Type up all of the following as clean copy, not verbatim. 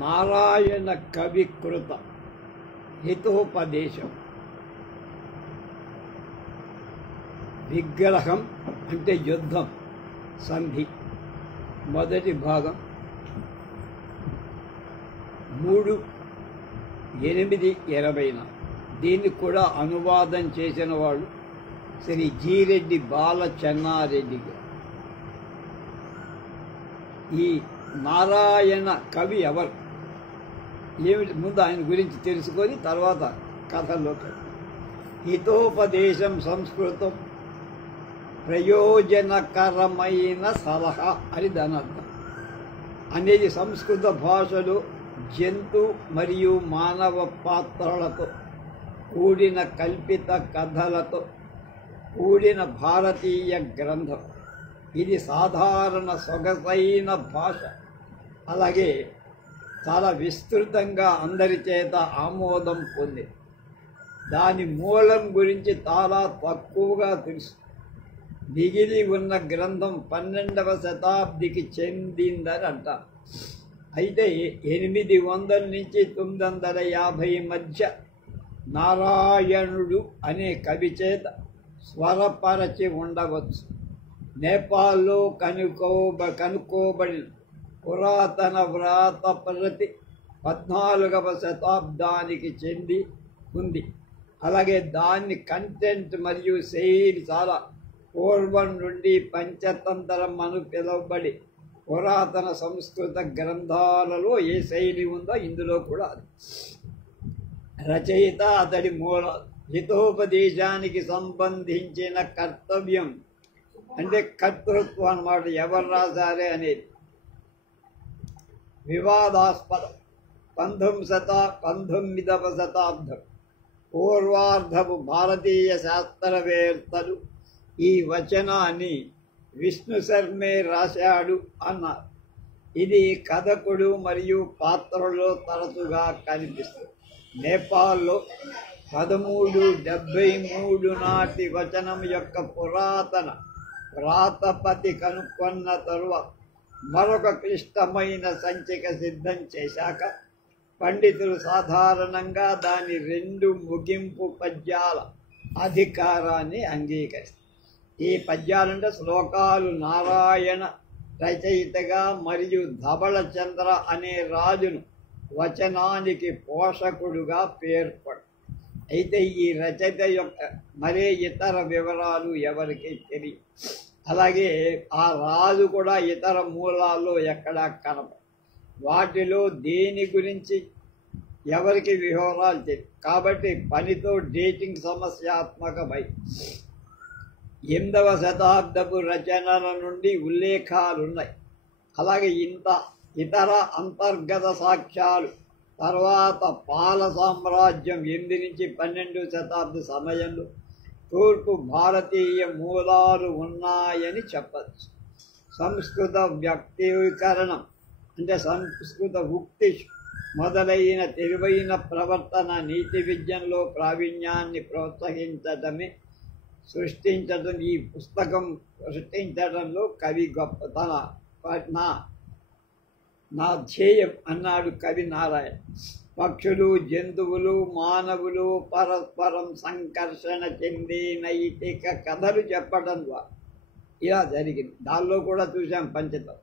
నారాయణ కవికృత హితోపదేశం. విగ్రహం అంటే యుద్ధం, సంధి. మొదటి భాగం 3/8/20. దీన్ని కూడా అనువాదం చేసిన వాళ్ళు శ్రీ జీరెడ్డి బాలచెన్నారెడ్డి గారు. ఈ నారాయణ కవి ఎవరు, ఏమిటి, ముందు ఆయన గురించి తెలుసుకొని తర్వాత కథలోకి. హితోపదేశం సంస్కృతం ప్రయోజనకరమైన సలహా అని దాని అర్థం. అనేది సంస్కృత భాషలో జంతు మరియు మానవ పాత్రలతో కూడిన కల్పిత కథలతో కూడిన భారతీయ గ్రంథం. ఇది సాధారణ సొగసైన భాష, అలాగే చాలా విస్తృతంగా అందరి చేత ఆమోదం పొంది. దాని మూలం గురించి చాలా తక్కువగా తెలుసు. మిగిలి ఉన్న గ్రంథం 12వ శతాబ్దికి చెందిందని అంటారు. అయితే 800 నుంచి 950 మధ్య నారాయణుడు అనే కవి చేత స్వరపరచి ఉండవచ్చు. నేపాల్లో కనుక్కోబడిన పురాతన వ్రాత ప్రతి 14వ శతాబ్దానికి చెంది ఉంది. అలాగే దాని కంటెంట్ మరియు శైలి చాలా పూర్వం నుండి పంచతంత్రం అని పిలువబడి పురాతన సంస్కృత గ్రంథాలలో ఏ శైలి ఉందో ఇందులో కూడా అది. రచయిత అతడి మూల హితోపదేశానికి సంబంధించిన కర్తవ్యం అంటే కర్తృత్వం అన్నమాట. ఎవరు రాశారే అనేది వివాదాస్పదం. 19వ శతాబ్దం పూర్వార్ధపు భారతీయ శాస్త్రవేత్తలు ఈ వచనాన్ని విష్ణు శర్మే రాశాడు అన్నారు. ఇది కథకుడు మరియు పాత్రలో తరచుగా కనిపిస్తుంది. నేపాల్లో 1373 నాటి వచనం యొక్క పురాతన వ్రాతపతి కనుక్కొన్న తరువాత మరొక క్లిష్టమైన సంచిక సిద్ధం చేశాక పండితులు సాధారణంగా దాని 2 ముగింపు పద్యాల అధికారాన్ని అంగీకరిస్తారు. ఈ పద్యాలంటే శ్లోకాలు నారాయణ రచయితగా మరియు ధవళచంద్ర అనే రాజును వచనానికి పోషకుడుగా పేర్కొడు. అయితే ఈ రచయిత యొక్క మరే ఇతర వివరాలు ఎవరికి తెలియదు. అలాగే ఆ రాజు కూడా ఇతర మూలాల్లో ఎక్కడా కనపడదు. వాటిలో దేని గురించి ఎవరికి వివరాలు తెలియదు. కాబట్టి పనితో డేటింగ్ సమస్యాత్మకమై 8వ శతాబ్దపు రచనల నుండి ఉల్లేఖాలున్నాయి. అలాగే ఇతర అంతర్గత సాక్ష్యాలు తర్వాత పాల సామ్రాజ్యం 8 నుంచి 12వ శతాబ్ద సమయంలో తూర్పు భారతీయ మూలాలు ఉన్నాయని చెప్పచ్చు. సంస్కృత వ్యక్తీకరణం అంటే సంస్కృత ఉక్తి మొదలైన తెలివైన ప్రవర్తన నీతి విద్యంలో ప్రావీణ్యాన్ని ప్రోత్సహించటమే ఈ పుస్తకం సృష్టించడంలో కవి గొప్పతన నా ధ్యేయం అన్నాడు కవి నారాయణ. పక్షులు, జంతువులు, మానవులు పరస్పరం సంకర్షణ చెంది నైతిక కథలు చెప్పడం ద్వారా ఇలా జరిగింది. దానిలో కూడా చూసాం పంచతం.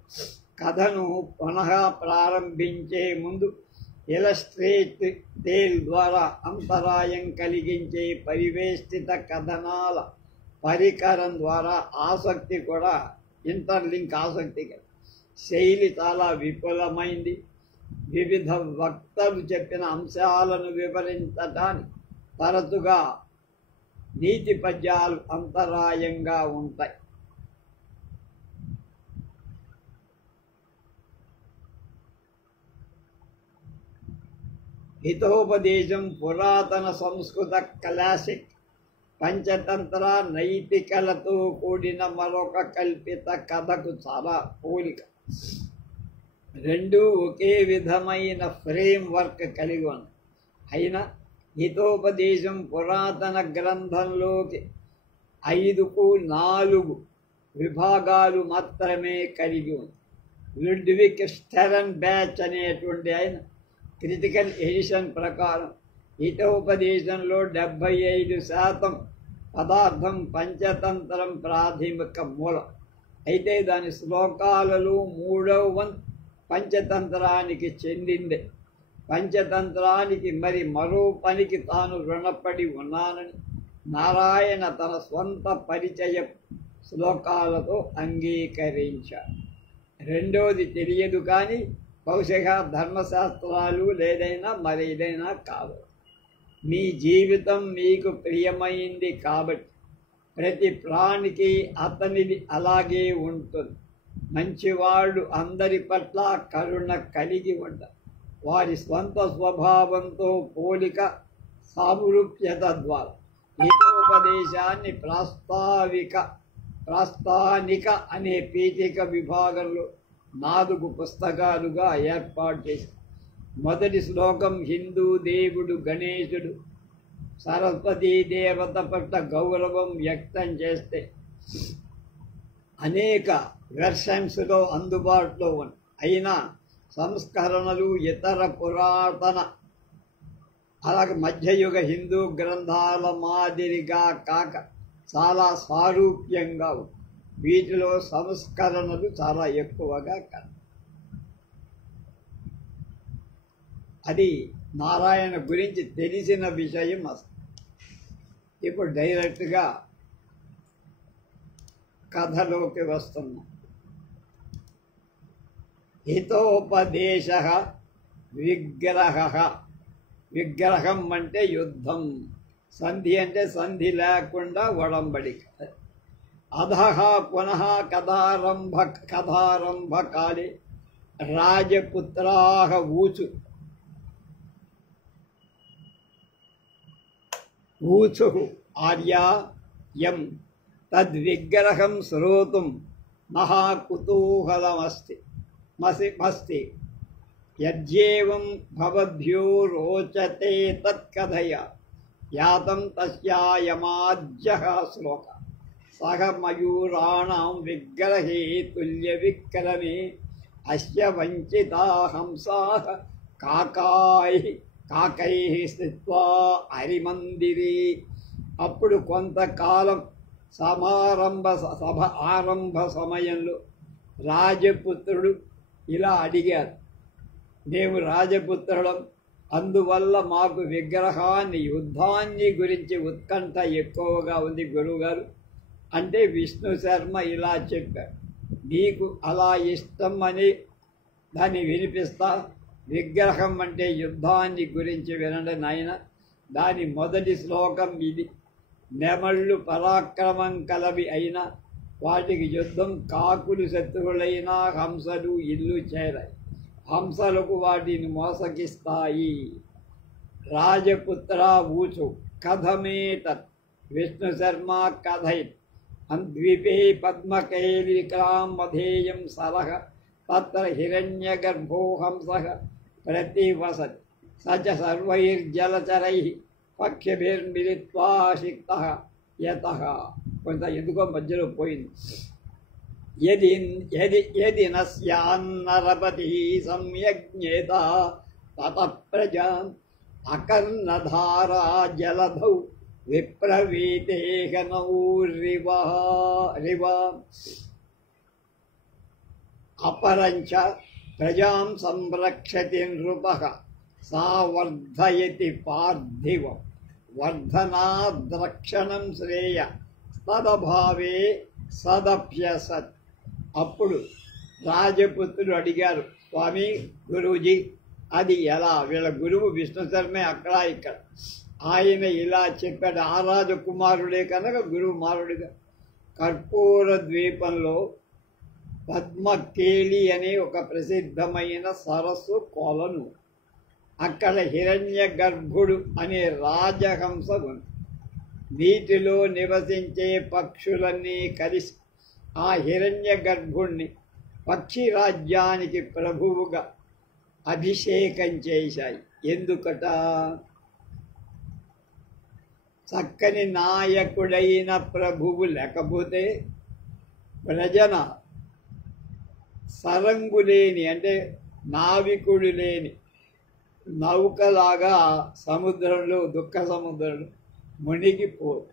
కథను పునః ప్రారంభించే ముందు ఇలస్ట్రేట్ టేల్ ద్వారా అంతరాయం కలిగించే పరివేష్టిత కథనాల పరికరం ద్వారా ఆసక్తి కూడా ఇంటర్లింక్ ఆసక్తి. శైలి చాలా విపులమైంది. వివిధ వక్తలు చెప్పిన అంశాలను వివరించడానికి తరచుగా నీతి పద్యాలు అంతరాయంగా ఉంటాయి. హితోపదేశం పురాతన సంస్కృత క్లాసిక్. పంచతంత్ర నైతికలతో కూడిన మరొక కల్పిత కథకు చాలా పోలిక. 2 ఒకే విధమైన ఫ్రేమ్ వర్క్ కలిగి ఉన్నాయి. అయినా హితోపదేశం పురాతన గ్రంథంలోకి 5కు 4 విభాగాలు మాత్రమే కలిగి ఉంది. లుడ్విక్ స్టెరన్ బ్యాచ్ అనేటువంటి ఆయన క్రిటికల్ ఎడిషన్ ప్రకారం హితోపదేశంలో 75% పదార్థం పంచతంత్రం ప్రాథమిక మూలం అయితే దాని శ్లోకాలలో 3వ వంతు పంచతంత్రానికి చెందిందే. పంచతంత్రానికి మరో పనికి తాను రుణపడి ఉన్నానని నారాయణ తన స్వంత పరిచయ శ్లోకాలతో అంగీకరించాడు. రెండోది తెలియదు కానీ బహుశా ధర్మశాస్త్రాలు లేదైనా మరేదైనా కాదు. మీ జీవితం మీకు ప్రియమైంది కాబట్టి ప్రతి ప్రాణికి అతనిది అలాగే ఉంటుంది. మంచివాళ్ళు అందరి పట్ల కరుణ కలిగి ఉంటారు. వారి స్వంత స్వభావంతో పోలిక సామరూప్యత ద్వారా హితోపదేశాన్ని ప్రాస్థానిక అనే పీఠిక విభాగంలో 4 పుస్తకాలుగా ఏర్పాటు చేశారు. మొదటి శ్లోకం హిందూ దేవుడు గణేశుడు సరస్వతీ దేవత పట్ల గౌరవం వ్యక్తం చేస్తే అనేక వెర్షన్స్లో అందుబాటులో ఉన్నాయి. అయినా సంస్కరణలు ఇతర పురాతన అలాగే మధ్యయుగ హిందూ గ్రంథాల మాదిరిగా కాక చాలా సారూప్యంగా ఉంది. వీటిలో సంస్కరణలు చాలా ఎక్కువగా కాదు. అది నారాయణ గురించి తెలిసిన విషయం అసలు. ఇప్పుడు డైరెక్ట్గా కథలోకి వస్తున్నాం. హితోపదేశ విగ్రహ. విగ్రహం అంటే యుద్ధం, సంధి అంటే సంధి లేకుండా ఒడంబడిక. అధః పునః కథారంభకాలే రాజపుత్రాః ఊచుః ఆర్యా యం తద్విగ్రహం శ్రోతుం మహాకుతూహలమస్తి యద్యేవం భవద్భ్యో రోచతే తత్కథయ యాతం తస్యాయమాజ్యః శ్లోక సహ మయూరాణాం విగ్రహే తుల్య విక్రమే అస్య వంచితా హంసాః కాకైః స్థిత్వా హరిమందిరే. అప్పుడు కొంతకాలం సభ ఆరంభ సమయంలో రాజపుత్రుడు ఇలా అడిగారు, మేము రాజపుత్రులం, అందువల్ల మాకు విగ్రహాన్ని యుద్ధాన్ని గురించి ఉత్కంఠ ఎక్కువగా ఉంది గురువుగారు అంటే విష్ణు శర్మ ఇలా చెప్పారు, నీకు అలా ఇష్టం అని దాన్ని వినిపిస్తా. విగ్రహం అంటే యుద్ధాన్ని గురించి వినండి నాయన. దాని మొదటి శ్లోకం ఇది. నెమళ్ళు పరాక్రమం కలవి అయినా వాటికి యుద్ధం కాకులు శత్రువులైనా హంసలు ఇల్లు చేరాయి. హంసలకు వాటిని మోసగిస్తాయి. రాజపుత్ర ఊచు కథమేతత్ విష్ణు శర్మ కథయత్ ద్వీపే పద్మకైలికాం మధేయం సరః తత్ర హిరణ్యగర్భో హంసః ప్రతివసతి స చ సర్వైర్జలచరైః పక్షిభిర్మిలిత్వా సిక్తః యతః. కొంత ఎందుకో మధ్యలో పోయింది. యది నస్యాన్నరపతి సమ్యజ్ఞేత తతః ప్రజాన్ అకర్ణధారా జలధౌ విప్రవీతేహనౌరివ అపరంచ ప్రజాం సంరక్షతి నృపః సా వర్ధయతి పార్థివం వర్ధనాద్రక్షణం శ్రేయ తదభావే సదప్యసత్. అప్పుడు రాజపుత్రులు అడిగారు, స్వామి గురువుజీ అది ఎలా? వీళ్ళ గురువు విష్ణు శర్మే అక్కడ ఇక్కడ. ఆయన ఇలా చెప్పాడు, ఆ రాజకుమారుడే కనుక గురువు మారుడిగా. కర్పూర ద్వీపంలో పద్మకేళి అనే ఒక ప్రసిద్ధమైన సరస్సు కొలను. అక్కడ హిరణ్య గర్భుడు అనే రాజహంస ఉంది. నీటిలో నివసించే పక్షులన్నీ కలిసి ఆ హిరణ్య గర్భుణ్ణి పక్షి రాజ్యానికి ప్రభువుగా అభిషేకం చేశాయి. ఎందుకట? చక్కని నాయకుడైన ప్రభువు లేకపోతే ప్రజల సరంగు లేని అంటే నావికుడు లేని నౌకలాగా సముద్రంలో దుఃఖ సముద్రంలో మునిగిపోదు.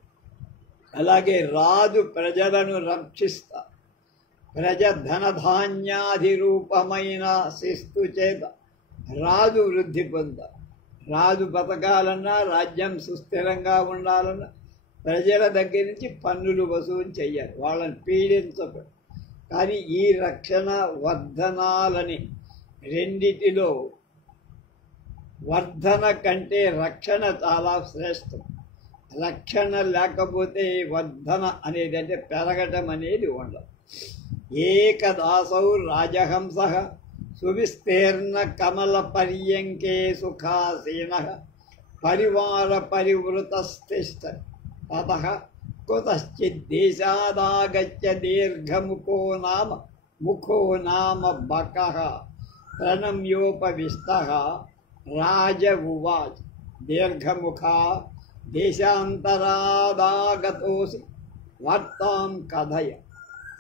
అలాగే రాజు ప్రజలను రక్షిస్తా, ప్రజ ధనధాన్యాది రూపమైన శిస్తు చేత రాజు వృద్ధి పొంద. రాజు బతకాలన్నా, రాజ్యం సుస్థిరంగా ఉండాలన్నా ప్రజల దగ్గర నుంచి పన్నులు వసూలు చెయ్యాలి, వాళ్ళని పీడించకూడదు. కానీ ఈ రక్షణ వర్ధనాలని రెండిటిలో వర్ధన కంటే రక్షణ చాలా శ్రేష్టం. రక్షణ లేకపోతే వర్ధన అనేది అంటే పెరగటం అనేది ఉండదు. ఏకదాసౌ రాజహంస సువిస్తీర్ణ కమల పర్యంకే సుఖాసీన పరివార పరివృతస్థిష్ట తతః కుతశ్చిద్దేశాదాగత్య ముఖో నామ బకః ప్రణమ్యోపవిష్టః రాజ ఉవాచ దీర్ఘముఖా దేశాంతరాదాగతోసి వార్తాం కథయ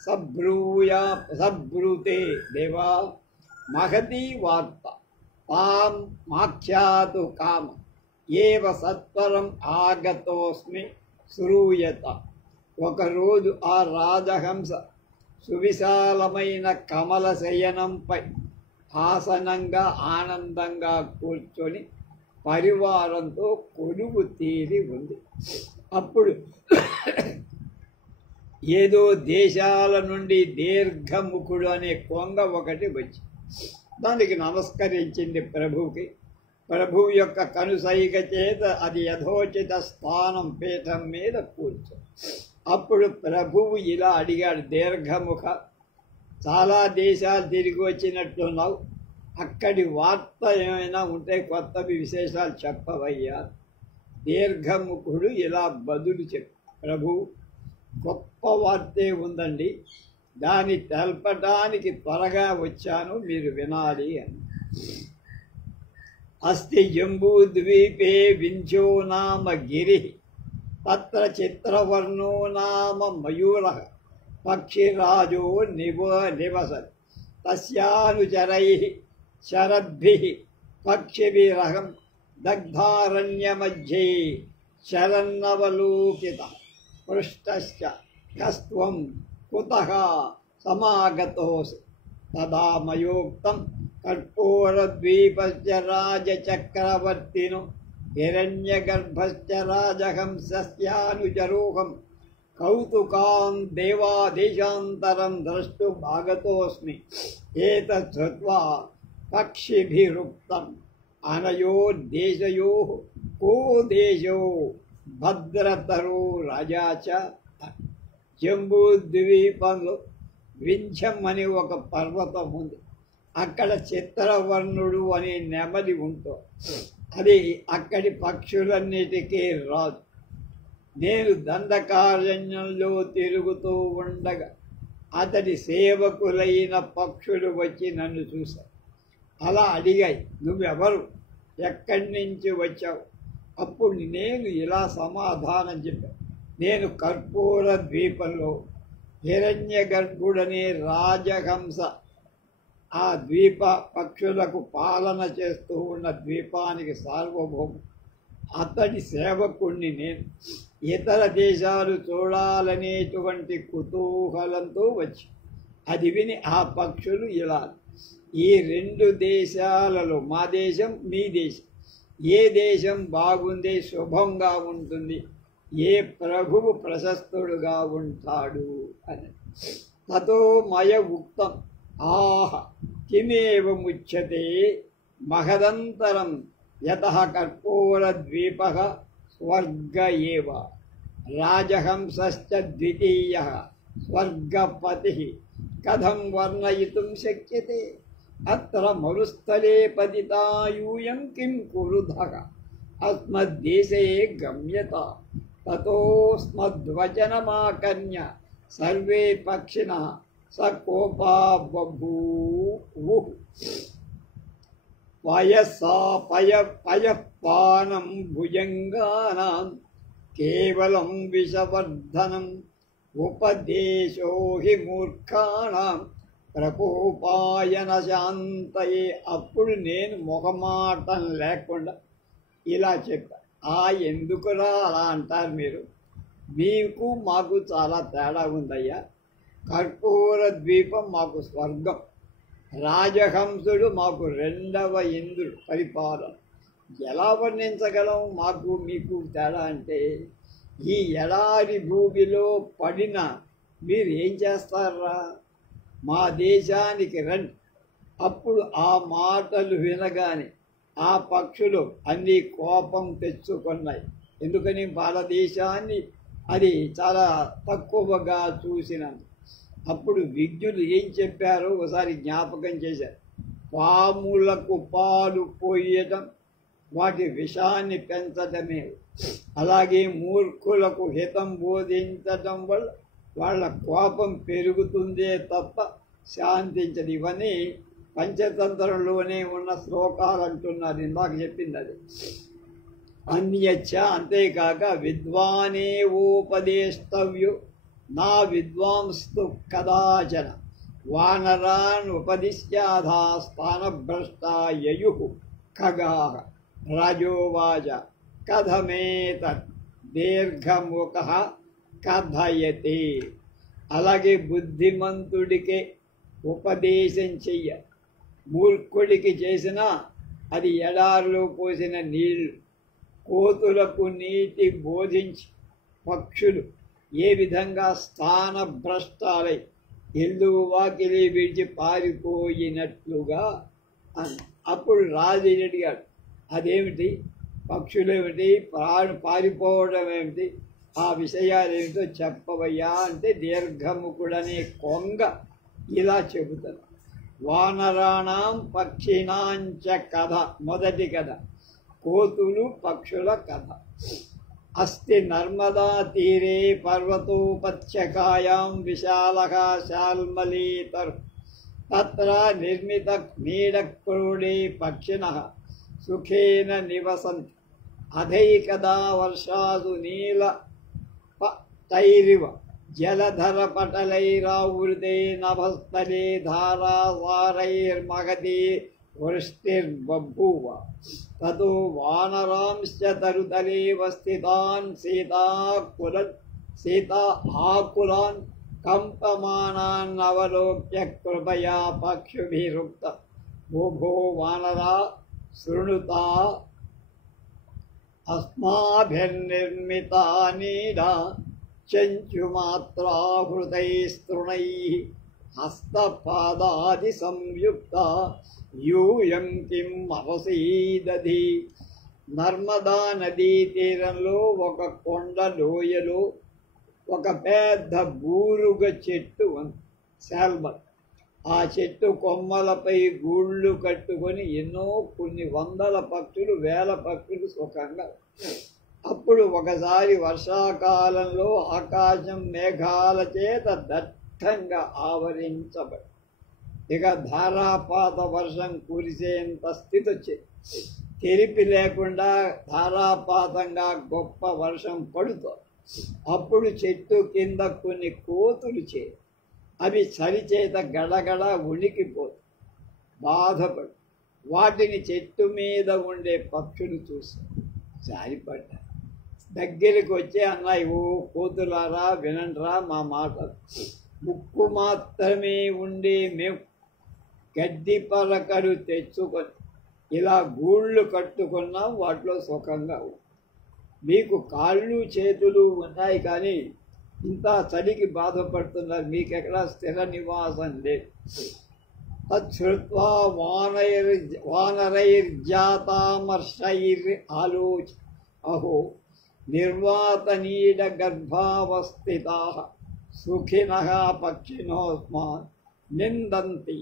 సబ్రూతే దేవా మహతీ వార్త తాం మాఖ్యాతు కామ ఏవ సత్వరం ఆగతోస్మి శ్రూయత. ఒకరోజు ఆ రాజహంస సువిశాలమైన కమల శయనంపై ఆసనంగా ఆనందంగా కూర్చొని పరివారంతో కొలువు తీరి ఉంది. అప్పుడు ఏదో దేశాల నుండి దీర్ఘముఖుడు అనే కొంగ ఒకటి వచ్చి దానికి నమస్కరించింది ప్రభువుకి. ప్రభువు యొక్క కనుసైగ చేత అది యథోచిత స్థానం పీఠం మీద కూర్చో. అప్పుడు ప్రభువు ఇలా అడిగాడు, దీర్ఘముఖ, చాలా దేశాలు తిరిగి వచ్చినట్లున్నావు, అక్కడి వార్త ఏమైనా ఉంటే కొత్తవి విశేషాలు చెప్పవయ్యా. దీర్ఘముఖుడు ఇలా బదులు చెప్పు, ప్రభు గొప్ప వార్తే ఉందండి, దాన్ని తెలపడానికి త్వరగా వచ్చాను, మీరు వినాలి అని. అస్తి జంబూద్వీపే వింధ్యో నామ గిరి తత్ర చిత్రవర్ణో నామ మయూర పక్షిరాజో నివసతి తస్యానుచరైః శరద్భిః పక్షిభిరహం దగ్ధారణ్యమధ్యే శరన్నవలోకితః పృష్టశ్చ కస్త్వం కుతః సమాగతోసి తదా మయోక్తం కర్పూరద్వీపస్య రాజచక్రవర్తినో హిరణ్యగర్భశ్చ రాజహంసస్యానుచరోహం కౌతుకాం దేవాదేశాంతరం ద్రష్టుం ఆగతోస్మి ఏతత్ శ్రుత్వా పక్షిభిరుక్తం అనయోర్దేశయోః కో దేశో భద్రతరో రాజా చ. జంబూద్వీపంలో వింధ్యం అనే ఒక పర్వతం ఉంది. అక్కడ చిత్రవర్ణుడు అనే నెమలి ఉంటుంది. అది అక్కడి పక్షులన్నిటికీ రాజు. నేను దండకారణ్యంలో తిరుగుతూ ఉండగా అతడి సేవకులైన పక్షులు వచ్చి నన్ను చూశారు. అలా అడిగాయి, నువ్వెవరు, ఎక్కడి నుంచి వచ్చావు? అప్పుడు నేను ఇలా సమాధానం చెప్పాను, నేను కర్పూర ద్వీపంలో హిరణ్య గర్భుడనే రాజహంస ఆ ద్వీప పక్షులకు పాలన చేస్తూ ఉన్న ద్వీపానికి సార్వభౌము, అతడి సేవకుణ్ణి నేను. ఇతర దేశాలు చూడాలనేటువంటి కుతూహలంతో వచ్చి అది విని ఆ పక్షులు ఇలా, ఈ రెండు దేశాలలో మా దేశం మీ దేశం, ఏ దేశం బాగుంది, శుభంగా ఉంటుంది, ఏ ప్రభువు ప్రశస్తుడుగా ఉంటాడు అని. తతో మయ ఉక్తం ఆహ కిమేవముచ్యతే మహదంతరం యతః కర్పూరద్వీపః స్వర్గ ఏవ రాజహంసశ్చ ద్వితీయః స్వర్గపతిః కథం వర్ణయితుం శక్యతే అత్ర మరుస్థలే పతితా యూయం కిం కురుధః అస్మద్దేశే గమ్యత తతోస్మద్వచనమాకర్ణ్య సర్వే పక్షిణః సకోపా బభూవుః. పయఃపానం భుజంగానాం కేవలం విషవర్ధనం ఉపదేశో హి మూర్ఖాణాం ప్రకోపాయన శాంతయే. అప్పుడు నేను మొహమాటం లేకుండా ఇలా చెప్పా, ఎందుకురా అలా అంటారు మీరు, మీకు మాకు చాలా తేడా ఉందయ్యా. కర్పూర ద్వీపం మాకు స్వర్గం, రాజహంసుడు మాకు రెండవ ఇంద్రుడు పరిపాలన. ఎలా వర్ణించగలం మాకు మీకు తేడా అంటే? ఈ ఎడారి భూమిలో పడిన మీరు ఏం చేస్తారా? మా దేశానికి రండి. అప్పుడు ఆ మాటలు వినగానే ఆ పక్షులు అన్ని కోపం తెచ్చుకున్నాయి. ఎందుకని? భారతదేశాన్ని అది చాలా తక్కువగా చూసినందుకు. అప్పుడు విజ్ఞులు ఏం చెప్పారో ఒకసారి జ్ఞాపకం చేశారు. పాములకు పాలు పోయటం వాటి విషాన్ని పెంచటమే, అలాగే మూర్ఖులకు హితం బోధించటం వల్ల వాళ్ళ కోపం పెరుగుతుందే తప్ప శాంతించదు. ఇవన్నీ పంచతంత్రంలోనే ఉన్న శ్లోకాలు అంటున్నారు. ఇందాక చెప్పింది అది. అన్యచ్చ, అంతేకాక విద్వానే ఉపదేష్టవ్యో నా విద్వాంస్తు కదాచన వానరాన్ ఉపదిశ్యాధా స్థానభ్రష్టా యయు ఖగాః. రాజోవాచ కథమేతత్ దీర్ఘముఖః కథయతే. అలాగే బుద్ధిమంతుడికి ఉపదేశం చెయ్య, మూర్ఖుడికి చేసినా అది ఎడారిలో పోసిన నీళ్లు. కోతులకు నీతి బోధించి పక్షులు ఏ విధంగా స్థానభ్రష్టాలై ఇల్లు వాకిలి విడిచి పారిపోయినట్లుగా అని. అప్పుడు రాజు అడిగాడు, అదేమిటి? పక్షులేమిటి? పారిపోవడం ఏమిటి? ఆ విషయాలు ఏమిటో చెప్పవయ్యా అంటే దీర్ఘముఖుడనే కొంగ ఇలా చెబుతాను. వానరాణం పక్షిణాంచ కథ. మొదటి కథ కోతులు పక్షుల కథ. అస్తి నర్మదా తీరే పర్వతోపత్యకాయాం విశాలః శాల్మలీతరు తత్ర నిర్మిత నీడక్రోడే పక్షిణః సుఖేన నివసంతి అధైకదా వర్షాసు నీల తైరివ జలధరపటలైరావృతే నభస్థలే ధారాసారైర్మహతి వృష్టిర్బభూవ. తతో వానరాంశ్చ తరుతలే స్థితాన్ సీతా ఆకులాన్ కంపమానాన్ అవలోక్య కృపయా పక్షుభిరుక్త భో వానరా శృణుతా అస్మాభిర్నిర్మితా నీడా చంచుమాత్రాహృతైస్తృణైః హస్తపాదాది సంయుక్త యూయం కిం అవసీదధి. నర్మదా నదీ తీరంలో ఒక కొండ లోయలో ఒక పెద్ద బూరుగ చెట్టు ఉంది, శాల్మల్. ఆ చెట్టు కొమ్మలపై గూళ్ళు కట్టుకొని కొన్ని వందల పక్షులు, వేల పక్షులు సుఖంగా. అప్పుడు ఒకసారి వర్షాకాలంలో ఆకాశం మేఘాల చేత దట్టంగా ఆవరించబడి ఇక ధారాపాత వర్షం కురిసేంత స్థితి వచ్చింది. తెరిపి లేకుండా ధారాపాతంగా గొప్ప వర్షం పడుతుంది. అప్పుడు చెట్టు కింద కొన్ని కోతులు చేరి అవి చలిచేత గడగడ ఉనికిపోతు బాధపడు. వాటిని చెట్టు మీద ఉండే పక్షులు చూసి జారిపడ్డారు. దగ్గరికి వచ్చి అన్నాయి, ఓ కోతులారా వినండ్రా మా మాట. ముక్కు మాత్రమే ఉండే మేము గడ్డి పలకలు తెచ్చుకొని ఇలా గూళ్ళు కట్టుకున్నాం, వాటిలో సుఖంగా. మీకు కాళ్ళు చేతులు ఉన్నాయి కానీ ఇంత చలికి బాధపడుతున్నారు, మీకెక్కడా స్థిర నివాసం లేదు. తచ్చుత్వా వానరైర్జాతామర్షైర్ ఆలోచ అహో నిర్వాతనీడ గర్భావస్థితాః సుఖినః పక్షినోస్మాన్ నిందంతి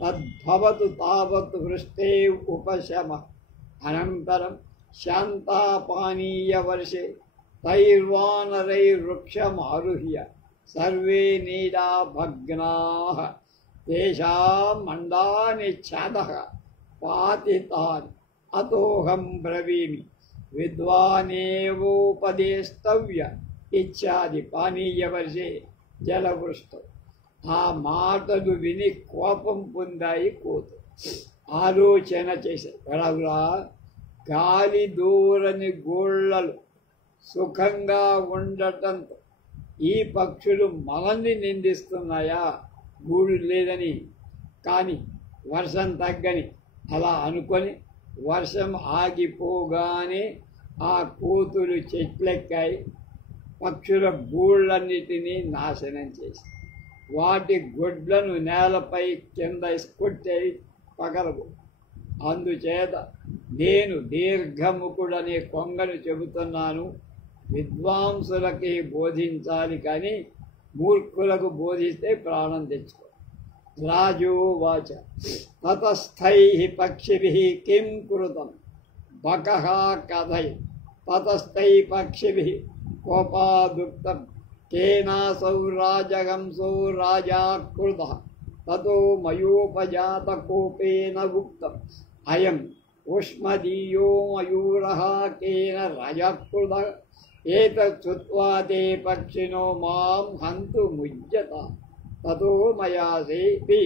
తద్భవతు తావత్ వృష్టే ఉపశమః. అనంతరం శాంతాపానీయ వర్షే తైర్వానరైర్వృక్షమారుహ్య సర్వే నీడా భగ్నాః తేషాం మండాని ఛాదః పాతితాన్ అతోహం బ్రవీమి విద్వానేవోపదేష్టవ్య ఇత్యాది. పానీయ వర్షే జలవృష్టం. ఆ మాటలు విని కోపం పొందాయి కోతులు. ఆలోచన చేశాయి, వరవురా, గాలి దూరని గోళ్ళలు సుఖంగా ఉండటంతో ఈ పక్షులు మనల్ని నిందిస్తున్నాయా, గూడు లేదని. కానీ వర్షం తగ్గని అలా అనుకొని వర్షం ఆగిపోగానే ఆ కోతులు చెట్లెక్కాయి, పక్షుల గూళ్ళన్నిటినీ నాశనం చేసి వాటి గొడ్లను నేలపై కింద కొట్టాయి, పగలవు. అందుచేత నేను దీర్ఘముఖుడనే కొంగను చెబుతున్నాను, విద్వాంసులకి బోధించాలి, కానీ మూర్ఖులకు బోధిస్తే ప్రాణం తెచ్చుకో. రాజోవాచ తతస్థైః పక్షిభిః కిం కృతం బకః కథయ తతస్థైః పక్షిభిః కోపాదుక్తం కేనాసౌ రాజహంసో రాజా క్రుధః తతో మయోపజాత కోపేన ఉక్తం అయం ఉష్మదీయో మయూరః కేన రాజా క్రుధః ఏతత్ శ్రుత్వా తే పక్షిణో మాం హంతు ముజ్యత తతో మయాసేపి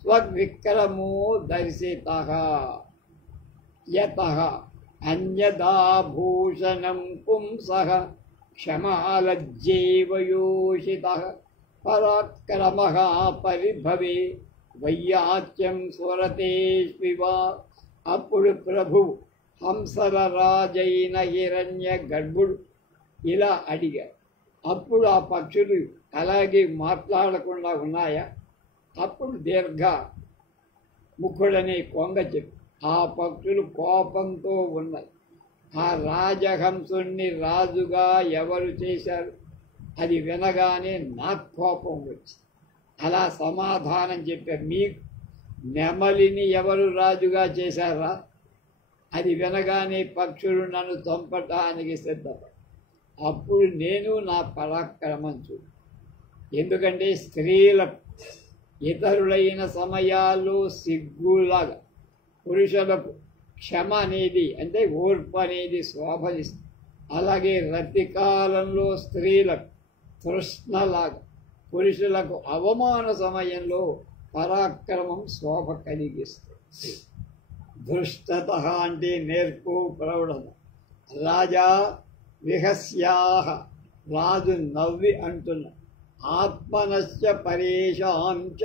స్వవిక్రమో దర్శితః యతః అన్యదా భూషణం పుంసః క్షమాలజ్జేవ యోషితః పరాక్రమః పరిభవే వైయాచ్యం స్వరతేష్వివ. అప్పుడు ప్రభువు హంసల రాజైన హిరణ్య గర్భుడు ఇలా అడిగారు. అప్పుడు ఆ పక్షులు అలాగే మాట్లాడకుండా ఉన్నాయా? అప్పుడు దీర్ఘ ముఖుడనే కొంగ చెప్పి ఆ పక్షులు కోపంతో ఉన్నాయి. ఆ రాజహంసుణ్ణి రాజుగా ఎవరు చేశారు? అది వినగానే నాకు కోపం వచ్చింది. అలా సమాధానం చెప్పారు. మీకు నెమలిని ఎవరు రాజుగా చేశారా? అది వినగానే పక్షులు నన్ను చంపటానికి సిద్ధపడి. అప్పుడు నేను నా పరాక్రమం చూడు. ఎందుకంటే స్త్రీలకు ఇతరులైన సమయాల్లో సిగ్గులాగా పురుషులకు క్షమ అనేది అంటే ఓర్పు అనేది శోభనిస్తుంది. అలాగే రతికాలంలో స్త్రీలకు తృష్ణలాగా పురుషులకు అవమాన సమయంలో పరాక్రమం శోభ కలిగిస్తుంది. ధృష్టత అంటే నేర్పు ప్రౌఢత. రాజా విహస్యాహ రాజు నవ్వి అంటున్న ఆత్మనస్య పరేషాంచ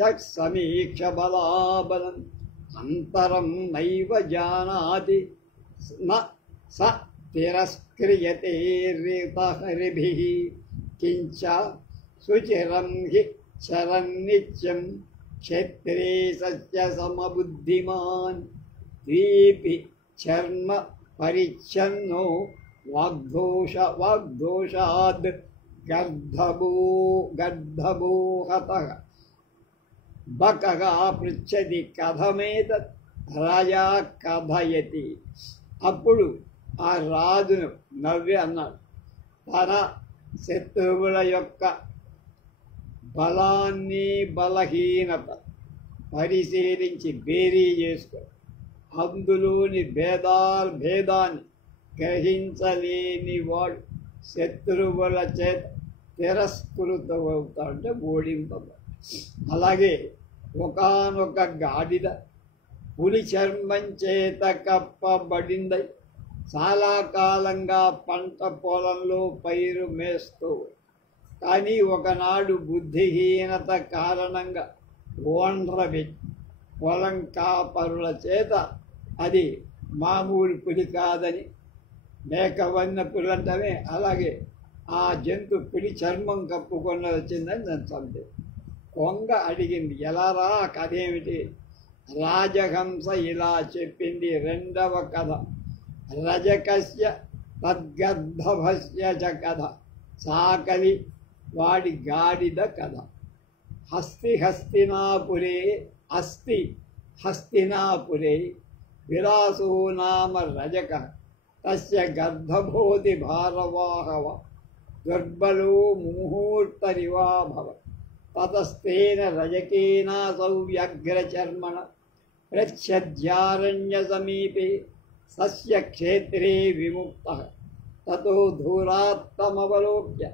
యక్ సమీక్ష బలాబలం అంతరం నైవ జానాతి న స తిరస్క్రియతే రితహరిభిః కించ సుచిరం హి చరన్నిత్యం క్షేత్రే సత్య సమబుద్ధిమాన్ దీపి చర్మ పరిచ్ఛన్నో వాగ్దోషాద్ గర్ధభోహతః. బకః పృచ్చతి కథమేతత్ రాజా కథయతి. అప్పుడు ఆ రాజును నవ్వి అన్నాడు, తన శత్రువుల యొక్క బలాన్ని బలహీనత పరిశీలించి బేరీ చేసుకో, అందులోని భేదాన్ని గ్రహించలేని వాడు శత్రువుల చేత తిరస్కృతమవుతాడంటే ఓడింపబడు. అలాగే ఒకానొక గాడిద పులి చర్మం చేత కప్పబడిందై చాలా కాలంగా పంట పొలంలో పైరు మేస్తూ, కానీ ఒకనాడు బుద్ధిహీనత కారణంగా ఓండ్రవి పొలం కాపరుల చేత అది మామూలు పులి కాదని, మేక వన్న పులి అంటమే, అలాగే ఆ జంతు పులి చర్మం కప్పుకొని వచ్చిందని నన్ను చంపే. కొంగ అడిగింది, ఎలా రా, కథ ఏమిటి? రాజహంస ఇలా చెప్పింది. రెండవ కథ రజకస్య తద్గర్భభస్య చ కథ, సాకలి వాడి గాడిద కథ. హస్తినాపురే విలాసో నామ రజక తస్య గర్భభోతి భారవాహవ దుర్బలో ముహూర్తరివా భవ తతస్తేన రజకేనాసౌ వ్యగ్రచర్మణ ప్రచ్ఛద్యారణ్య సమీపే సస్య క్షేత్రే విముక్తః తతో ధూరాత్తమవలోక్య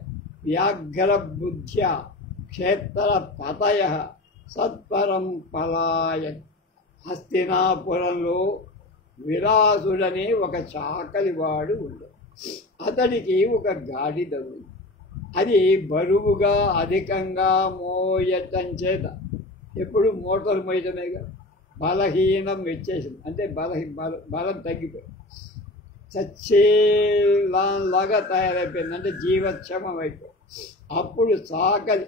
వ్యాఘ్రబుద్ధ్యా క్షేత్రపతయ సత్పరం పలాయన్. హస్తినాపురంలో విలాసుడనే ఒక చాకలివాడు ఉండడు. అతడికి ఒక గాడిద ఉంది. అది బరువుగా అధికంగా మోయటం చేత ఎప్పుడు మోటార్ మోయటమేగా బలహీనం వచ్చేసింది. అంటే బలం తగ్గిపోయింది, చచ్చేలాగా తయారైపోయింది, అంటే జీవక్షమం అయిపోయింది. అప్పుడు చాకలి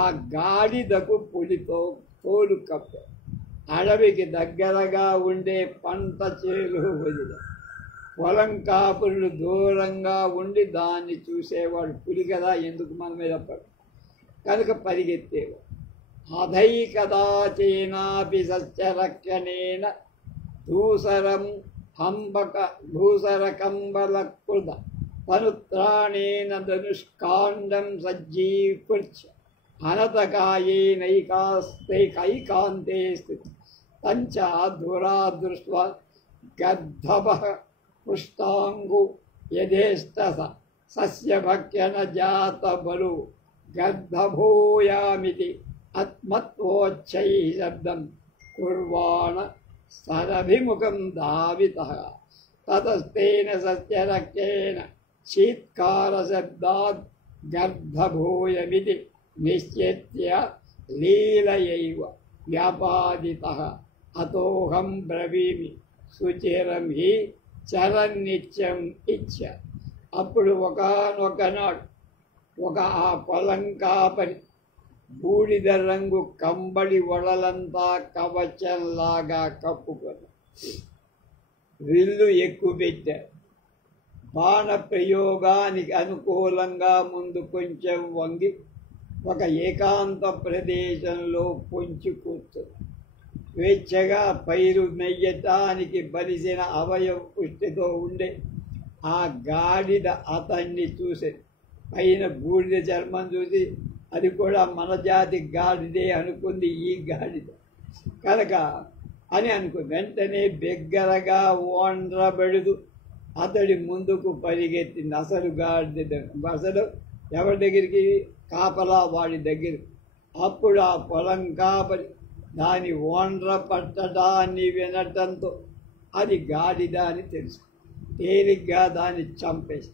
ఆ గాడిదకు పులితో తోలు కప్పారు. అడవికి దగ్గరగా ఉండే పంట చేలు వదిలి పొలం కాపులు దూరంగా ఉండి దాన్ని చూసేవాడు. పులి కదా, ఎందుకు మన మీద పడు కనుక పరిగెత్తేవాడు. అధైకదాచేనాపి సస్యరక్షణేన దూసరం భూసరకంబలకృత పనుత్రాణేన ధనుష్కాండం సజ్జీకృత్య అనతకాయేనైకాంతే స్థితి తంచ దురాదృష్ట్వా గర్ధభః పుష్టాంగు యథేష్టస సస్యభక్ష్యన జాత బలు గర్ధభూయామితి ఆత్మత్వోచ్చై శబ్దం కుర్వాణ స్తరభిముఖం ధావితః. తతస్తేన సస్యరక్షేణ చీత్కారశబ్దాద్ గర్ధభూయమితి నిశ్చేత్య లీలయైవ వ్యాపాదితః. అతోహం బ్రవీమి సుచిరం హి చరన్నిత్యం ఇచ్చ. అప్పుడు ఒకానొకనాడు ఆ పొలం కాపరి బూడిద రంగు కంబడి వడలంతా కవచంలాగా కప్పుకొని విల్లు ఎక్కుపెట్టారు. బాణ ప్రయోగానికి అనుకూలంగా ముందు కొంచెం వంగి ఒక ఏకాంత ప్రదేశంలో పొంచి కూర్చుంది. స్వేచ్ఛగా పైరు మెయ్యటానికి బలిసిన అవయవ పుష్టితో ఉండే ఆ గాడిద అతన్ని చూసి పైన బూడిద చర్మం చూసి అది కూడా మన జాతి గాడిదే అనుకుంది. ఈ గాడిద కనుక అని అనుకుంది. వెంటనే బిగ్గరగా ఓండ్రబెడుదు అతడి ముందుకు పరిగెత్తింది. అసలు గాడిద అసలు ఎవరి దగ్గరికి? కాపలా వాడి దగ్గర. అప్పుడు ఆ పొలం కాపరి దాని ఓండ్ర పట్టడాన్ని వినటంతో అది గాడిద అని తెలుసు. తేలిగ్గా దాన్ని చంపేసి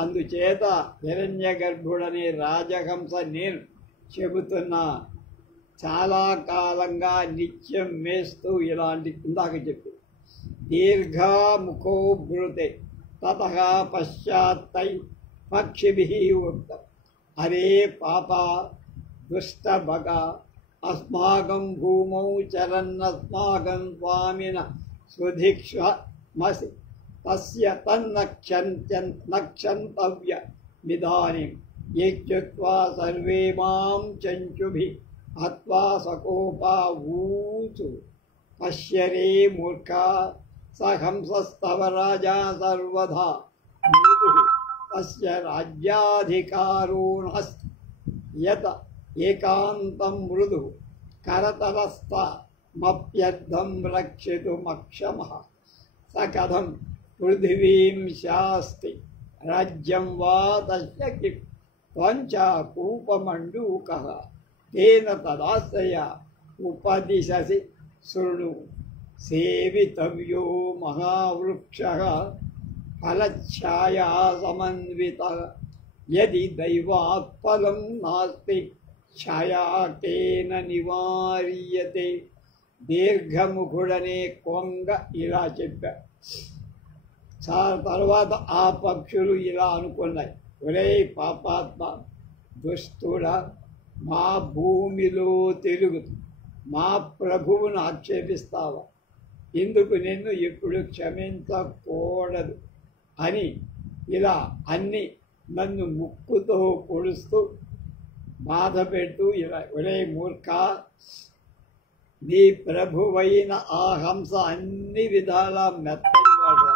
అందుచేత హిరణ్య గర్భుడనే రాజహంస నేను చెబుతున్నా చాలా కాలంగా నిత్యం మేస్తూ ఇలాంటి ఇందాక చెప్పి దీర్ఘముఖో బ్రూతే తతః పశ్చాత్తై పక్షిభిః ఉక్తం. అరే పాప దుష్టభగ అస్మాకం భూమౌ చరన్నస్మాకం స్వామిన సుధిక్షమసి తస్య తన్నక్షంతవ్య నిదానిం యచ్చుత్వా సర్వే మాం చంచుభిః హత్వా సకోపా ఊచు. పశ్యరే మూర్ఖా స హంసస్తవ రాజా సర్వదా మృదుః తస్య రాజ్యాధికారో నాస్తి యత ఏకాంతం మృదుః కరతలస్థమప్యర్థం రక్షితుమక్షమః. స కథం పృథివీం శాస్తి రాజ్యం వా తస్య కిం త్వంచ కూపమండూకః తేన తదాశ్రయ ఉపదిశసి శృణు. సేవితవ్యో మహావృక్షః ఫలఛాయా సమన్వితః యది దైవాత్ ఫలం నాస్తి ఛాయా కేన నివార్యతే. దీర్ఘముఖుడనే కొంగ ఇలా చెప్పారు. తర్వాత ఆ పక్షులు ఇలా అనుకున్నాయి, ఒరే పాపాత్మ దుష్టుడా, మా భూమిలో తిరుగుతూ మా ప్రభువును ఆక్షేపిస్తావా? ఇందుకు నిన్ను ఎప్పుడు క్షమించకూడదు అని ఇలా అన్ని నన్ను ముక్కుతో పొడుస్తూ బాధ పెడుతూ ఇలా, ఒరే మూర్ఖ, నీ ప్రభువైన ఆ హంస అన్ని విధాలా మెత్తనివాడు,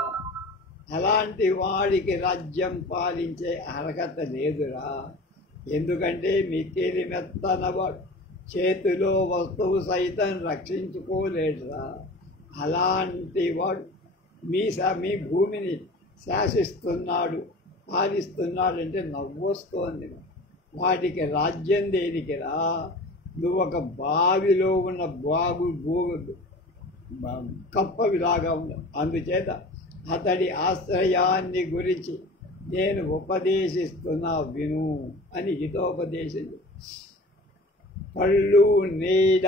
అలాంటి వాడికి రాజ్యం పాలించే అర్హత లేదురా. ఎందుకంటే మిక్కిలి మెత్తనవాడు, చేతిలో వస్తువు సైతం రక్షించుకోలేడురా. అలాంటి వాడు మీ భూమిని శాసిస్తున్నాడు, పాలిస్తున్నాడు అంటే నవ్వొస్తోంది. వాటికి రాజ్యం దేనికిరా? నువ్వు ఒక బావిలో ఉన్న కప్పవిలాగా ఉండవు. అందుచేత అతడి ఆశ్రయాన్ని గురించి నేను ఉపదేశిస్తున్నా విను అని హితోపదేశం. పళ్ళు నీడ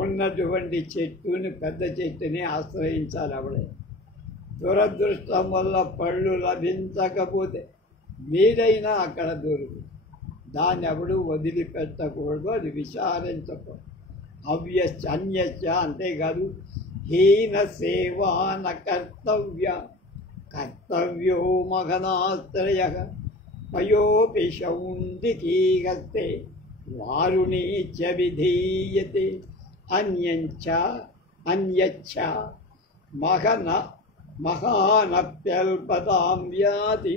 ఉన్నటువంటి చెట్టుని, పెద్ద చెట్టుని ఆశ్రయించాలి ఎవడే. దురదృష్టం వల్ల పళ్ళు లభించకపోతే నీడైనా అక్కడ దొరుకుతుంది. దాన్ని ఎవడు వదిలిపెట్టకూడదు, అది విచారించకూడదు. అన్యశ్చ అంతేకాదు, హీన సేవాన కర్తవ్యో మగనాశ్రయ పయోపి శౌండికీగస్తే వారుణీచ విధీయతే. అన్యచ్చ మహానప్యల్పతాం వ్యాతి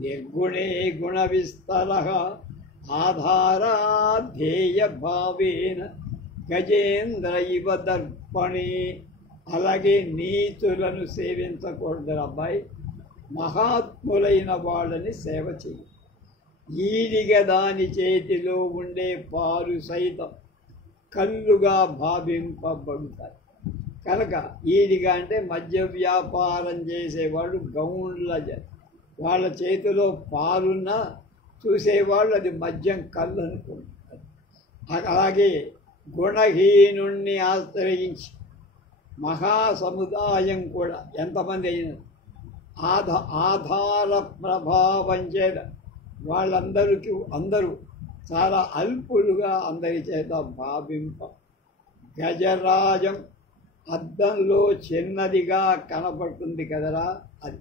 నిర్గుణే గుణవిస్తరః ఆధారాధ్యేయ భావేన గజేంద్ర ఇవ దర్పణే. అలాగే నీతులను సేవించకూడదు అబ్బాయి, మహాత్ములైన వాళ్ళని సేవ చేయి. ఈడిగ దాని చేతిలో ఉండే పాలు సైతం కళ్ళుగా భావింపబడతాయి కనుక ఈడిగా అంటే మద్య వ్యాపారం చేసేవాళ్ళు గౌండ్ల, వాళ్ళ చేతిలో పాలున్న చూసేవాళ్ళు అది మద్యం కళ్ళు అనుకుంటారు. అలాగే గుణహీనుణ్ణి ఆశ్రయించి మహాసముదాయం కూడా ఎంతమంది అయినా ఆధార ప్రభావం చేత అందరూ చాలా అల్పులుగా అందరి చేత భావింప. గజరాజం అద్దంలో చిన్నదిగా కనపడుతుంది కదరా అది.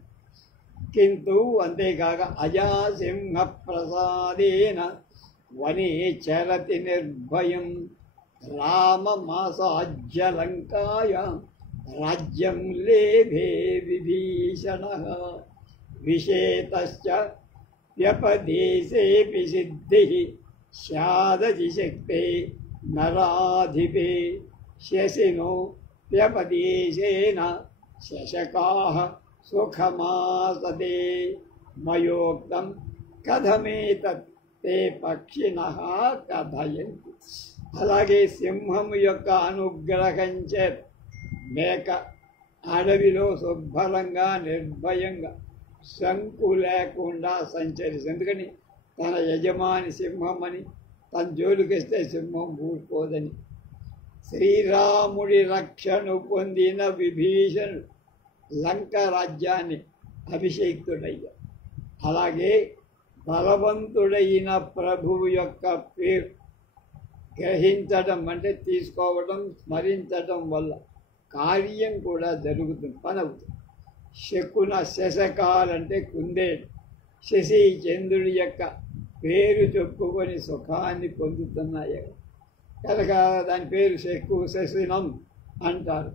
కింటూ అంతేకాక అజాసింహ ప్రసాదేన వనే చరతి నిర్భయం రామమాసాజ్యలంకాయ రాజ్యం లేభే విభీషణ విషేతశ్చ వ్యపదేశేపి సిద్ధి స్యాదతి శక్తే నరాధిపే శశినో వ్యపదేశేన శశకాః సుఖమాసతే మయోక్తం కథమేతత్ తే పక్షిణః కథయంతి. అలాగే సింహం యొక్క అనుగ్రహం చేత మేక అడవిలో శుభ్రంగా నిర్భయంగా శంకు లేకుండా సంచరిస్తుంది. ఎందుకని తన యజమాని సింహం అని, తన జోలికిస్తే సింహం ఊరుకోదని. శ్రీరాముడి రక్షణ పొందిన విభీషణుడు లంక రాజ్యాన్ని అభిషేక్తుడయ్యా. అలాగే బలవంతుడైన ప్రభువు యొక్క పేరు గ్రహించడం అంటే తీసుకోవడం, స్మరించడం వల్ల కార్యం కూడా జరుగుతుంది, పని అవుతుంది. శకున శశకాలంటే కుందేలు, శశి చంద్రుడి యొక్క పేరు చెప్పుకొని సుఖాన్ని పొందుతున్నాయి కనుక దాని పేరు శశినం అంటారు,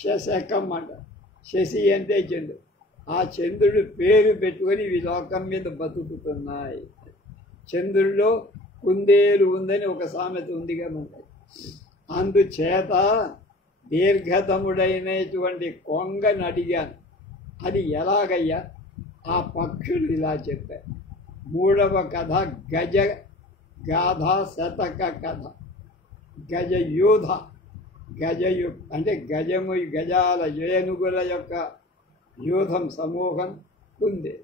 శశకం అంటారు. శశి అంటే చంద్రుడు, ఆ చంద్రుడు పేరు పెట్టుకొని ఈ లోకం మీద బతుకుతున్నాయి. చంద్రుడిలో కుందేలు ఉందని ఒక సామెత ఉందిగా మనకి. అందుచేత దీర్ఘతముడైనటువంటి కొంగని అడిగాను, అది ఎలాగయ్యా? ఆ పక్షులు ఇలా చెప్పారు. మూడవ కథ గజ గాథ శతక కథ. గజయూధ అంటే గజాల ఏనుగుల యొక్క యూధం సమూహం ఉంది.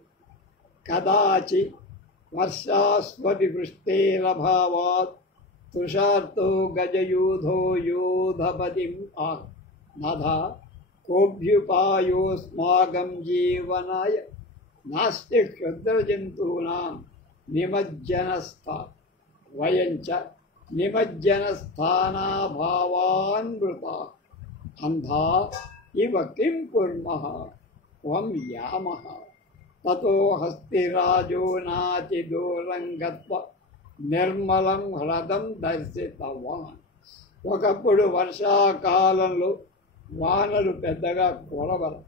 కదాచి వర్షాస్వపి వృష్టేరభావాత్ తుషార్తో గజయూధో యూధపతిం నాథ కోభ్యుపాయోస్మాకం జీవనాయ నాస్తి క్షుద్రజంతూనాం నిమజ్జనస్థా వయంచ నిమజ్జనస్థానాభావాన్మృతా అంధా ఇవ కిం కుర్మః త్వం యామః తతో హస్తిరాజో నాతి దూరం గత్వా నిర్మలం హ్రదం దర్శితవాన్. ఒకప్పుడు వర్షాకాలంలో వానలు పెద్దగా కురవరు,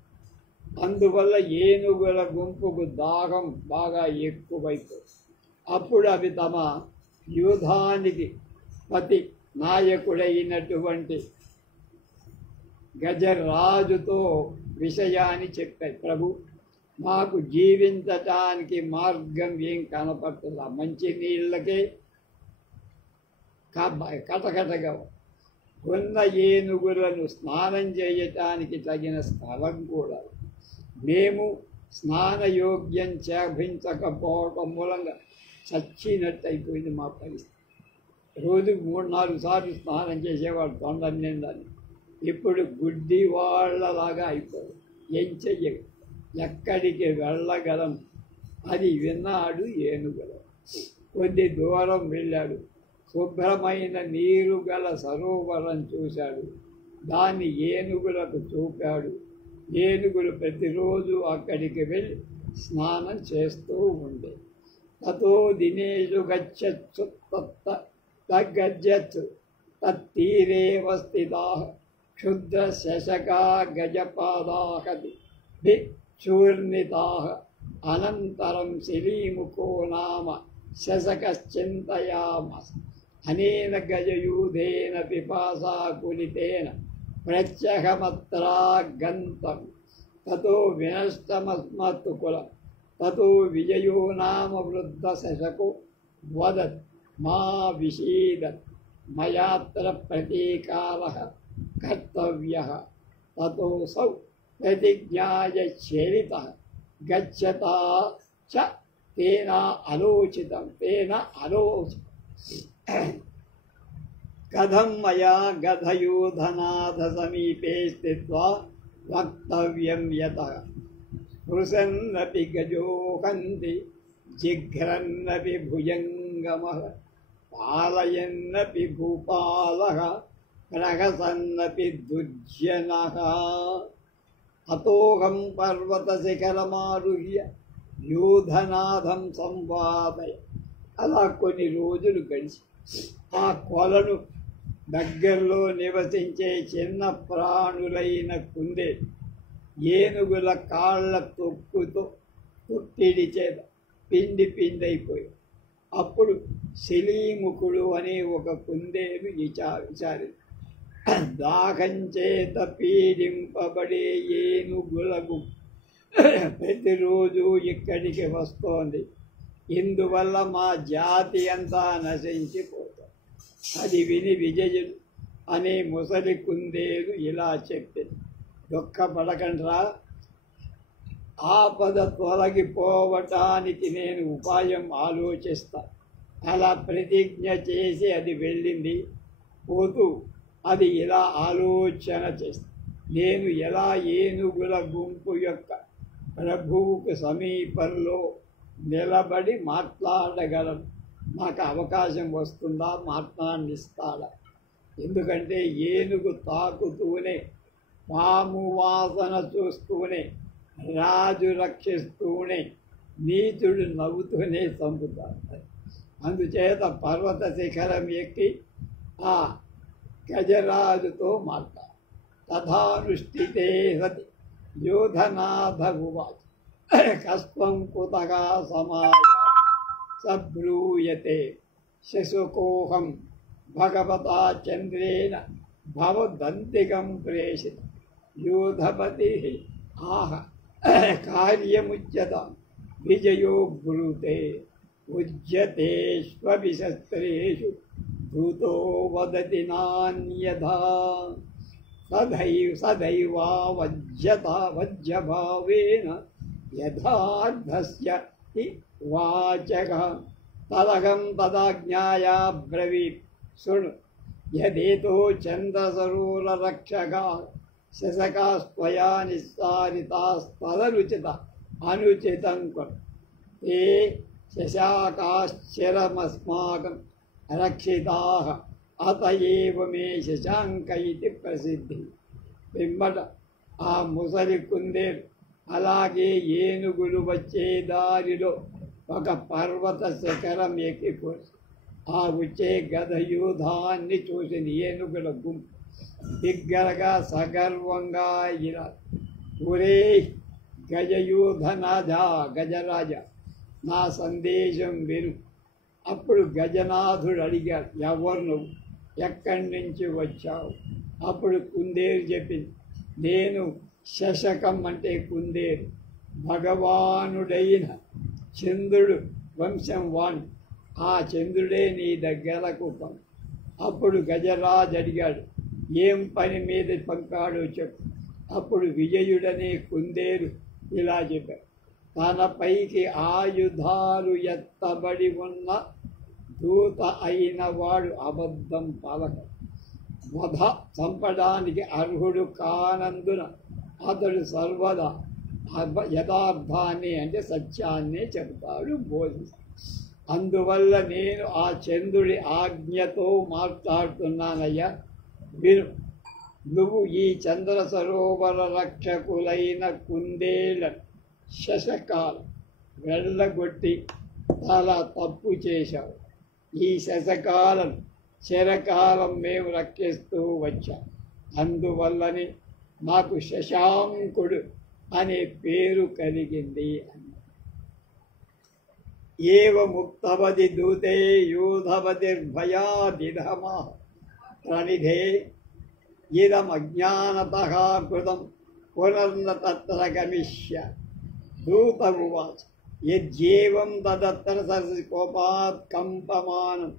అందువల్ల ఏనుగుల గుంపుకు దాహం బాగా ఎక్కువైపోయింది. అప్పుడు అవి తమ యూధానికి పతి నాయకుడైనటువంటి గజరాజుతో విషయాన్ని చెప్పాయి. ప్రభు, మాకు జీవించటానికి మార్గం ఏం కనపడుతుందా? మంచి నీళ్ళకే కటకటగా ఉన్న ఏనుగులను స్నానం చేయటానికి తగిన స్థలం కూడా మేము స్నానయోగ్యం చేభించకపోవటం మూలంగా చచ్చినట్టు అయిపోయింది మా పరిస్థితి. రోజుకు 3-4 సార్లు స్నానం చేసేవాడు తొండని నిందని. ఇప్పుడు గుడ్డి వాళ్ళలాగా అయిపోయింది. ఏం చెయ్యదు, ఎక్కడికి వెళ్ళగలం అది విన్నాడు ఏనుగులు. కొద్ది దూరం వెళ్ళాడు, శుభ్రమైన నీరు గల సరోవరం చూశాడు. దాన్ని ఏనుగులకు చూపాడు. ఏనుగులు ప్రతిరోజు అక్కడికి వెళ్ళి స్నానం చేస్తూ ఉండే. తతో దినేషు గచ్చచ్చు తగ్గచ్చు తత్తీరేవ స్థితాః క్షుద్ర శశకా గజపాదాహతి చూర్ణితాః. అనంతరం శ్రీముఖో నామ శశకశ్చింతయామస. అనేన గజయూధేన పిపాసాకులితేన ప్రత్యహమత్రాగంతం తతో వినష్టమస్మత్తు కులం. తతో విజయో నామ వృద్ధ శశకో వదత్ మా విషీదత్ మయాత్ర ప్రతీకారః కర్తవ్యః. తతోసౌ ప్రతిజ్ఞాయ చరితః గచ్చతా చ తేన ఆలోచితం. కథం మయా గధయూధనాథ సమీపే స్థిత్వా వక్తవ్యం యతః. స్పృశన్నపి గజోహంతి జిఘ్రన్నపి భుజంగమః. పాలయన్నపి భూపాలః ప్రహసన్నపి దుర్జనః. అతోహం పర్వతశిఖరమారుహ్య యూధనాథం సంవాదయ. అలా కొన్ని రోజులు గడిచి ఆ కొలను దగ్గరలో నివసించే చిన్న ప్రాణులైన కుందే ఏనుగుల కాళ్ళ తొక్కుతో తొట్టిడి చేత పిండి అప్పుడు శలీముఖుడు అనే ఒక కుందేలు విచారి దాహం చేత పీడింపబడే ఏనుగులకు ప్రతిరోజు ఇక్కడికి వస్తోంది. ఇందువల్ల మా జాతి అంతా నశించిపోతుంది. అది విని విజయుడు అనే ముసలి కుందేలు ఇలా చెప్పింది, దుఃఖపడకండ్రా, ఆపద తొలగిపోవటానికి నేను ఉపాయం ఆలోచిస్తా. అలా ప్రతిజ్ఞ చేసి అది వెళ్ళింది. పోతూ అది ఇలా ఆలోచన చేస్తా, నేను ఎలా ఏనుగుల గుంపు యొక్క ప్రభువుకు సమీపంలో నిలబడి మాట్లాడగలను? నాకు అవకాశం వస్తుందా? మాట్లాడిస్తాడా? ఎందుకంటే ఏనుగు తాకుతూనే, పాము వాసన చూస్తూనే, రాజు రక్షిస్తూనే, నీచుడు నవ్వుతూనే చంపుతాడు. అందుచేత పర్వత శిఖరం ఎక్కి ఆ గజరాజుతో మాట్లాడు. తథానుష్ఠితే సతి యోధనాథ ఉవాచ కస్త్వం కుతః సమాయ సబ్రూయతే శశకోహం భగవతా చంద్రేణ భవదంతికం ప్రేషిత. యూధపతి ఆహ కార్యముచ్యతాం విజయో బ్రూతే ఉజ్యతేష్వభిశస్త్రేషు భూతో వదతి నాన్యథా. సదైవావజ్యభావేన యథార్థస్య హి వాచకః. తదహం తదాజ్ఞాయా బ్రవీత్ శృణు యదేతో చంద్రసరోరరక్షకాః శశకాస్త్వయా నిస్సారితాస్తదనుచిత అనుచితం కురు. తే శశాకాశ్చిరమస్మాకం రక్షితాః అత ఏవ మే శశాంక ఇది ప్రసిద్ధి. పిమ్మట ఆ ముసలి కుందేలు అలాగే ఏనుగులు వచ్చే దారిలో ఒక పర్వత శిఖరం ఎక్కిపోయి ఆ వచ్చే గదయూధాన్ని చూసిన ఏనుగుల గుంపు బిగ్గరగా సగర్వంగా ఇలా, ఒరే గజయూధనాథా, గజరాజ, నా సందేశం విను. అప్పుడు గజనాథుడు అడిగాడు, ఎవరు నువ్వు, ఎక్కడి నుంచి వచ్చావు? అప్పుడు కుందేలు చెప్పింది, నేను శశకం అంటే కుందేలు, భగవానుడైన చంద్రుడు వంశం వాణి, ఆ చంద్రుడే నీ దగ్గరకు పంపు. అప్పుడు గజరాజు అడిగాడు, ఏం పని మీద పంపాడో చెప్పు. అప్పుడు విజయుడనే కుందేలు ఇలా చెప్పాడు, తనపైకి ఆయుధాలు ఎత్తబడి ఉన్న దూత అయిన వాడు అబద్ధం పలక, వధ చంపడానికి అర్హుడు కానందున అతడు సర్వదా యథార్థాన్ని అంటే సత్యాన్నే చెబుతాడు, బోధిస్తాడు. అందువల్ల నేను ఆ చంద్రుడి ఆజ్ఞతో మాట్లాడుతున్నానయ్యా, విను. నువ్వు ఈ చంద్ర సరోవర రక్షకులైన కుందేళ్ళ శశకాలు వెళ్ళగొట్టి చాలా తప్పు చేశావు. ఈ శశకాలను చిరకాలం మేము రక్షిస్తూ వచ్చాం. అందువల్లనే నాకు శశాంకుడు అనే పేరు కలిగింది అని. ఏవ ముక్తవది దూతే యూధవతిర్భయాదిధమా ప్రణిధే ఇదమజ్ఞానతః కృతం పునర్న తత్ర గమిష్య. దూత ఉవాచ, యజ్జేవం తదత్ర సరసి కోపాత్ కంపమానం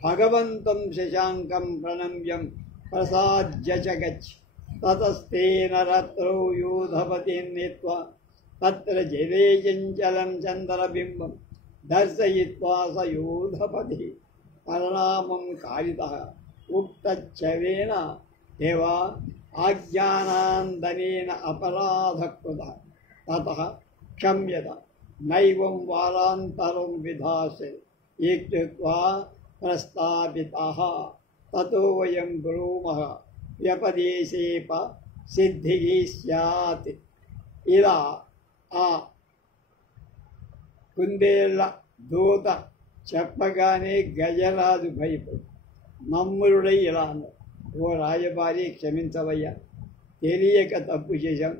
భగవంతం శశాంకం ప్రణమ్యం ప్రసాద్య చ గచ్ఛ. తతస్తేన రాత్రౌ యూధవతిం నీత్వా తత్ర జలే చంచలం చంద్రబింబం దర్శయిత్వా స యూధపతి పరిణామం కారితః ఉక్తచ్చవేన దేవా ఆజ్ఞానాందనేన అపరాధకృతః తతః క్షమ్యత నైవం వారాంతరం విధాస్య ఇత్యుక్త్వా ప్రస్తాపితః. తతో వయం బ్రూమః వ్యపదేశేప సిద్ధిః స్యాత్. ఇలా ఆ కుందేళ్ళ దూత చెప్పగానే గజరాజు భయపడి నమ్మురుడై ఇలా అన్నాడు, ఓ రాయబారి క్షమించవయ్యా, తెలియక తప్పు చేశాం.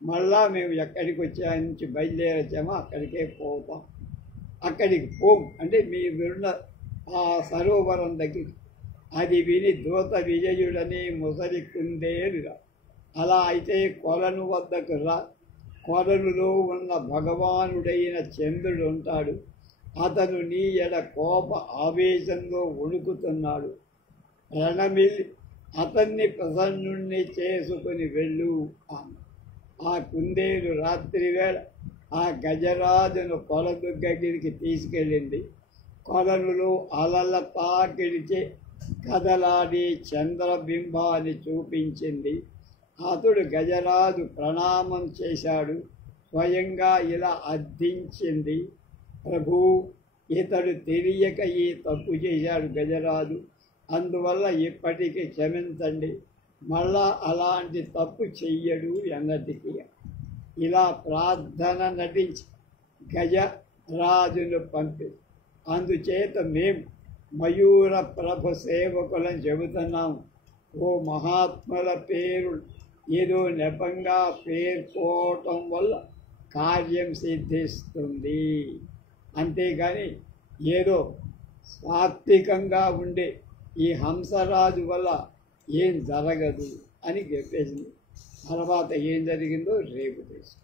మళ్ళా మేము ఎక్కడికి వచ్చా నుంచి బయలుదేరొచ్చామో అక్కడికే పోతాం. అక్కడికి పోం అంటే మీ విరుణ ఆ సరోవరం దగ్గర. అది విని దూత విజయుడని ముసలి కుందేలురా, అలా అయితే కొలను వద్దకు రా. కొలనులో ఉన్న భగవానుడైన చంద్రుడు ఉంటాడు. అతను నీ ఎడ కోప ఆవేశంలో వణుకుతున్నాడు. రణమిల్లి అతన్ని ప్రసన్నుణ్ణి చేసుకుని వెళ్ళు అన్న. ఆ కుందేలు రాత్రివేళ ఆ గజరాజును కొలను దగ్గరికి తీసుకెళ్ళింది. కొలనులో అలల తాకిడిచే కదలాడి చంద్రబింబాన్ని చూపించింది. అతడు గజరాజు ప్రణామం చేశాడు. స్వయంగా ఇలా అర్థించింది, ప్రభు, ఇతడు తెలియక ఈ తప్పు చేశాడు గజరాజు, అందువల్ల ఇప్పటికీ క్షమించండి, మళ్ళా అలాంటి తప్పు చెయ్యడు ఎన్నటికీ. ఇలా ప్రార్థన నటించి గజరాజును పంపి, అందుచేత మేము మయూర ప్రభు సేవకులను చెబుతున్నాము, ఓ మహాత్ముల పేరు ఏదో నెపంగా పేర్కోవటం వల్ల కార్యం సిద్ధిస్తుంది, అంతేగాని ఏదో సాత్వికంగా ఉండే ఈ హంసరాజు వల్ల ఏం జరగదు అని చెప్పేసింది. తర్వాత ఏం జరిగిందో రేపు తెలుసు.